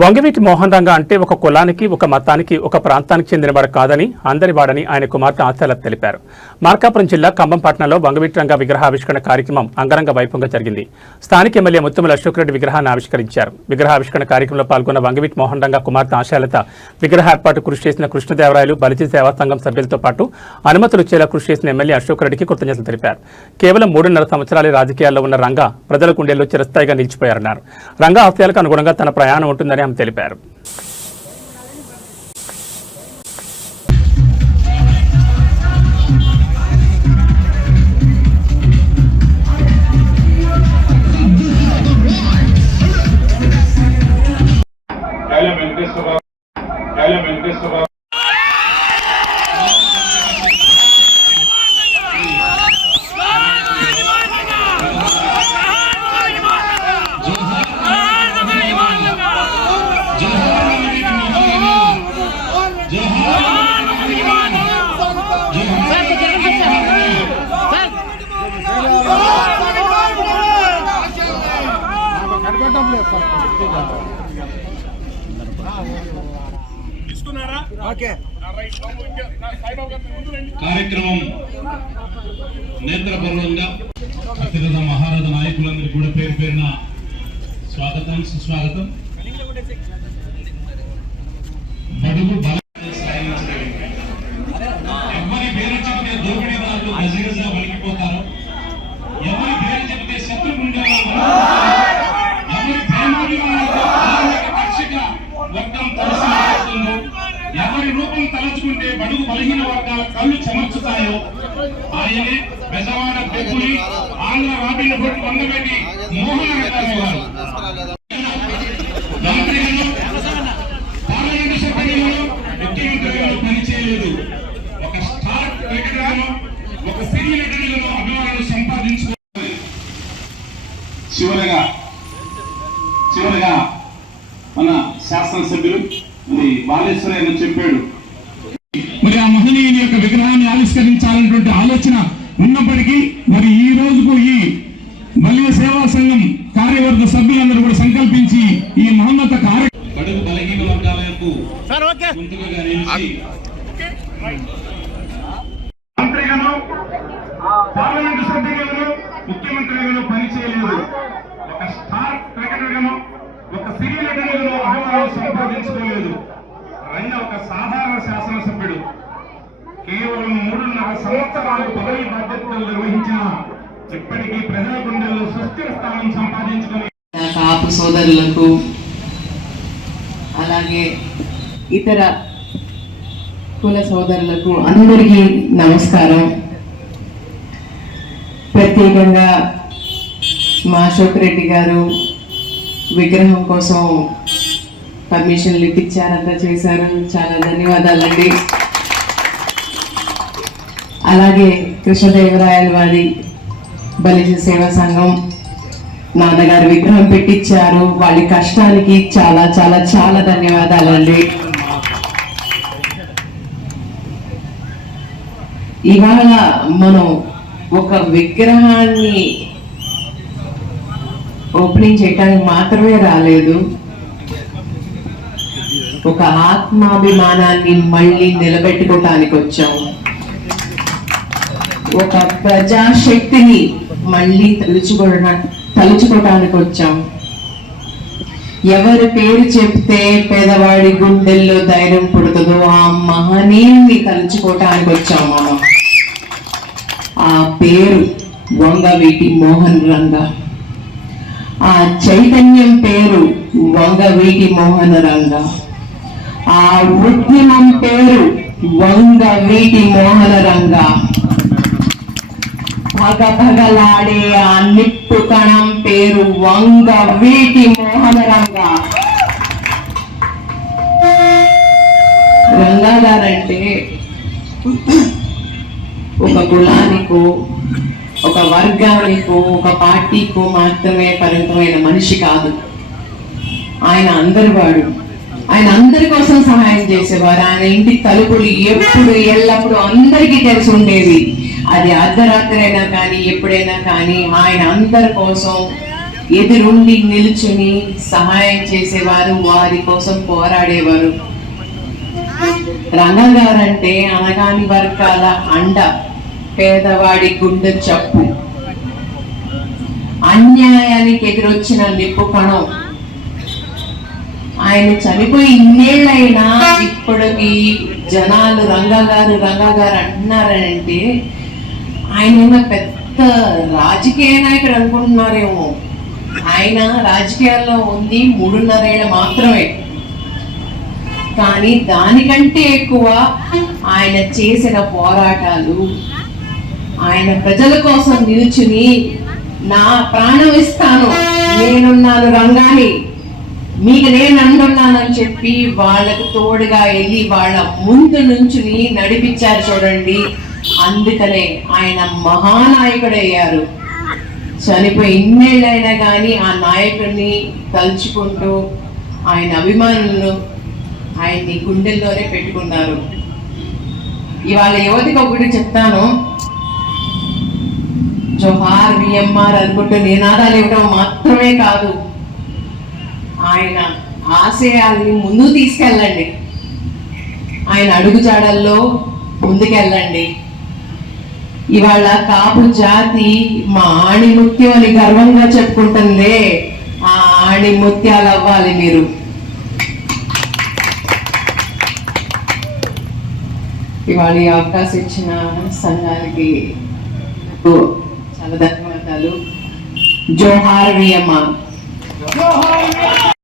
వంగవీటి మోహన్ రంగా అంటే ఒక కులానికి, ఒక మతానికి, ఒక ప్రాంతానికి చెందినవాడు కాదని, అందరివాడని ఆయన కుమార్తె ఆశాలత తెలిపారు. మార్కాపురం జిల్లా కంభంపట్నంలో వంగవీటి రంగా విగ్రహావిష్కరణ కార్యక్రమం అంగరంగ వైభవంగా జరిగింది. స్థానిక ఎమ్మెల్యే ముత్తుమల అశోక్ రెడ్డి విగ్రహాన్ని ఆవిష్కరించారు. విగ్రహావిష్కరణ కార్యక్రమంలో పాల్గొన్న వంగవీటి మోహన్ రంగా కుమార్తె ఆశాలత విగ్రహ ఏర్పాటు కృషి చేసిన కృష్ణదేవరాయలు, బలిజీ సేవా సంఘం సభ్యులతో పాటు అనుమతులు ఇచ్చేలా కృషి చేసిన ఎమ్మెల్యే అశోక్ రెడ్డికి కృతజ్ఞతలు తెలిపారు. కేవలం 3.5 సంవత్సరాల రాజకీయాల్లో ఉన్న రంగా ప్రజల గుండెల్లో చిరస్థాయిగా నిలిచిపోయారన్నారు. రంగా ఆశయాలకు అనుగుణంగా తన ప్రయాణం ఉంటుందని ఆమె తెలిపారు. కార్యక్రమం నేత్రపూర్వకంగా అతిరథ మహారథ నాయకులందరికీ కూడా పేరు పేరున స్వాగతం, సుస్వాగతం. బడుగు ఎవరి పేరు చెబితే దోపిడీదారులు గజగజ వణికిపోతారు, ఎవరి పేరు చెబితే శత్రు గుండెల్లో, ఎవరి ప్రేమాభిమానాలతో కక్షగా వర్గం తలసిస్తుందో, ఎవరి రూపం తలచుకుంటే బడుగు బలహీన వర్గాల కళ్ళు చెమర్చుతాయో ఆయనే బెజవాడ పెక్కులి ఆంధ్ర రాబిన్ హుడ్ వంగవీటి మోహన్ రంగా గారు. మంత్రిగాను, పార్లమెంటు సభ్యులను, ముఖ్యమంత్రిగాను పనిచేయలేదు. ఒక స్టార్ క్రికెటర్గాను, ఒక సినీ నటులను అభిమానులు సంపాదించుకోవాలి. చివరగా మన శాసనసభ్యులు మరి బాలేశ్వర ఆయన చెప్పాడు, మరి ఆ మహనీయుని యొక్క విగ్రహాన్ని ఆవిష్కరించాలన్నటువంటి ఆలోచన ఉన్నప్పటికీ మరి ఈ రోజుకు ఈ బలియ సేవా సంఘం కార్యవర్గ సభ్యులందరూ కూడా సంకల్పించి ఈ మహోన్నత బడుగు బలహీన వర్గాలకు మంత్రిగాను, పార్లమెంటు సభ్యులను, ముఖ్యమంత్రిగాను పనిచేయలేదు. ఒక స్టార్ క్రికెటర్గాను, ఒక సినీ నటులను అభిమానులు సంపాదించుకోలేదు. రంగా ఒక సాధారణ శాసనసభ్యుడు. కేవలం 3.5 సంవత్సరాలు పదవి బాధ్యతలు నిర్వహించిన ఇప్పటికీ ప్రజల గుండెల్లో సుస్థిర స్థానం సంపాదించుకుని కాపు సోదరులకు, అలాగే ఇతర కుల సోదరులకు అందరికీ నమస్కారం. ప్రత్యేకంగా మా అశోక్ రెడ్డి గారు విగ్రహం కోసం పర్మిషన్లు ఇప్పించారంతా చేశారు, చాలా ధన్యవాదాలండి. అలాగే కృష్ణదేవరాయల వారి బలిజీ సేవా సంఘం నాన్నగారు విగ్రహం పెట్టించారు, వాళ్ళ కష్టానికి చాలా చాలా చాలా ధన్యవాదాలండి. ఇవాళ మనం ఒక విగ్రహాన్ని ఓపెనింగ్ చేయడానికి మాత్రమే రాలేదు, ఒక ఆత్మాభిమానాన్ని మళ్ళీ నిలబెట్టుకోవటానికి వచ్చాం, ఒక ప్రజాశక్తిని మళ్ళీ తలుచుకోవటానికి వచ్చాం. ఎవరి పేరు చెప్తే పేదవాడి గుండెల్లో ధైర్యం పుడుతుందో ఆ మహనీయుని తలుచుకోవటానికి వచ్చాం మనం. ఆ పేరు వంగవీటి మోహన్ రంగా. ఆ చైతన్యం పేరు వంగవీటి మోహన్ రంగా. ఆ ఉద్యమం పేరు వంగవీటి మోహన్ రంగా. భగభగలాడే ఆ నిప్పు కణం పేరు వంగవీటి మోహన్ రంగా. రంగా గారంటే ఒక కులానికో, ఒక వర్గానికో, ఒక పార్టీకో మాత్రమే పరిమితమైన మనిషి కాదు. ఆయన అందరివాడు. ఆయన అందరి కోసం సహాయం చేసేవారు. ఆయన ఇంటి తలుపులు ఎప్పుడు ఎల్లప్పుడు అందరికీ తెలిసి ఉండేది. అది అర్ధరాత్రి అయినా కానీ ఎప్పుడైనా కానీ ఆయన అందరి కోసం ఎదురుండి నిలుచుని సహాయం చేసేవారు, వారి కోసం పోరాడేవారు. రంగా గారంటే అనగాని వర్గాల అండ, పేదవాడి గుండె చప్పు, అన్యాయానికి ఎదురొచ్చిన నిప్పు కణం. ఆయన చనిపోయి ఇన్నేళ్ళైనా ఇప్పటికి జనాలు రంగా గారు అంటున్నారంటే ఆయన ఉన్న పెద్ద రాజకీయ నాయకుడు అనుకుంటున్నారేమో. ఆయన రాజకీయాల్లో ఉంది 3.5 ఏళ్ళు మాత్రమే, కానీ దానికంటే ఎక్కువ ఆయన చేసిన పోరాటాలు, ఆయన ప్రజల కోసం నిలుచుని నా ప్రాణం ఇస్తాను, నేనున్నాను రంగాని, మీకు నేను అంటున్నానని చెప్పి వాళ్ళకు తోడుగా వెళ్ళి వాళ్ళ ముందు నుంచుని నడిపించారు చూడండి. అందుకనే ఆయన మహానాయకుడయ్యారు. చనిపోయి ఇన్నేళ్ళైనా కానీ ఆ నాయకుడిని తలుచుకుంటూ ఆయన అభిమానులు ఆయన్ని గుండెల్లోనే పెట్టుకున్నారు. ఇవాళ యువతికి ఒకటి చెప్తాను, జోహార్ విఎంఆర్ అనుకుంటూ నినాదాలు ఇవ్వడం మాత్రమే కాదు, ఆయన ఆశయాల్ని ముందుకు తీసుకెళ్ళండి, ఆయన అడుగుజాడల్లో ముందుకెళ్ళండి. ఇవాళ కాపు జాతి మా ఆణిముత్యం అని గర్వంగా చెప్పుకుంటుందే, ఆ ఆణిముత్యాలు అవ్వాలి మీరు. ఇవాళ ఈ అవకాశం ఇచ్చిన సంఘానికి చాలా ధన్యవాదాలు. జోహార్ విఎంఆర్.